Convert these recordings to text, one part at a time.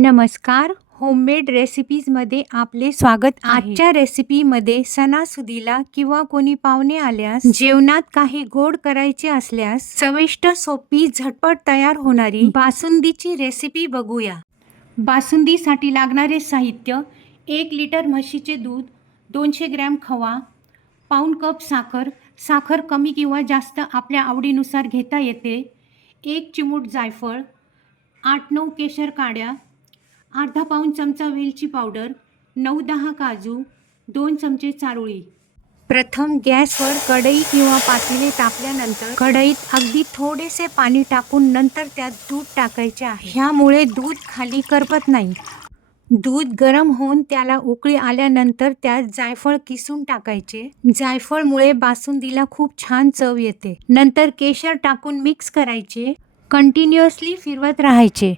नमस्कार होममेड रेसिपीजमध्ये आपले स्वागत. आजच्या रेसिपीमध्ये सणासुदीला किंवा कोणी पाहुणे आल्यास जेवणात काही गोड करायचे असल्यास चविष्ट सोपी झटपट तयार होणारी बासुंदीची रेसिपी बघूया. बासुंदीसाठी लागणारे साहित्य एक लिटर म्हशीचे दूध दोनशे ग्रॅम खवा पाऊण कप साखर साखर कमी किंवा जास्त आपल्या आवडीनुसार घेता येते एक चिमूट जायफळ आठ नऊ केशर काड्या अर्धा पाऊण चमचा वेलची पावडर नऊ दहा काजू दोन चमचे चारोळी. प्रथम गॅसवर कढई किंवा पातेले तापल्यानंतर कढईत अगदी थोडेसे पाणी टाकून नंतर त्यात दूध टाकायचे आहे. ह्यामुळे दूध खाली करपत नाही. दूध गरम होऊन त्याला उकळी आल्यानंतर त्यात जायफळ किसून टाकायचे. जायफळमुळे बासुंदीला खूप छान चव येते. नंतर केशर टाकून मिक्स करायचे. कंटिन्युअसली फिरवत राहायचे.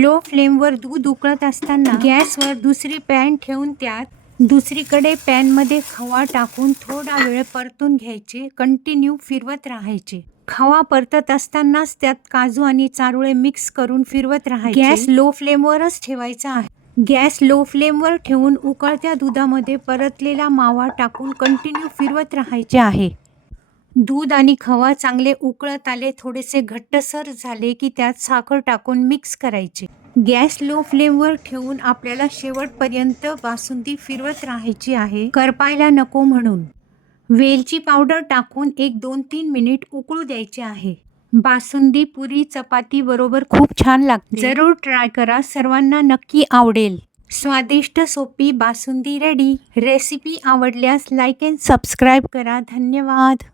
लो फ्लेमवर दूध उकळत असताना गॅसवर दुसरी पॅन ठेवून त्यात दुसरीकडे पॅनमध्ये खवा टाकून थोडा वेळ परतून घ्यायचे कंटिन्यू फिरवत राहायचे. खवा परतत असतानाच त्यात काजू आणि चारोळे मिक्स करून फिरवत राहायचे. गॅस लो फ्लेमवरच ठेवायचा आहे. गॅस लो फ्लेमवर ठेवून उकळत्या दुधामध्ये परतलेला मावा टाकून कंटिन्यू फिरवत राहायचे आहे. दूध आणि खवा चांगले उकळत आले थोडेसे घट्टसर झाले की त्यात साखर टाकून मिक्स करायचे. गॅस लो फ्लेमवर ठेवून आपल्याला शेवटपर्यंत बासुंदी फिरवत राहायची आहे. करपायला नको म्हणून. वेलची पावडर टाकून एक दोन तीन मिनिट उकळू द्यायचे आहे. बासुंदी पुरी चपाती बरोबर खूप छान लागते. जरूर ट्राय करा सर्वांना नक्की आवडेल. स्वादिष्ट सोपी बासुंदी रेडी. रेसिपी आवडल्यास लाईक अँड सबस्क्राईब करा. धन्यवाद.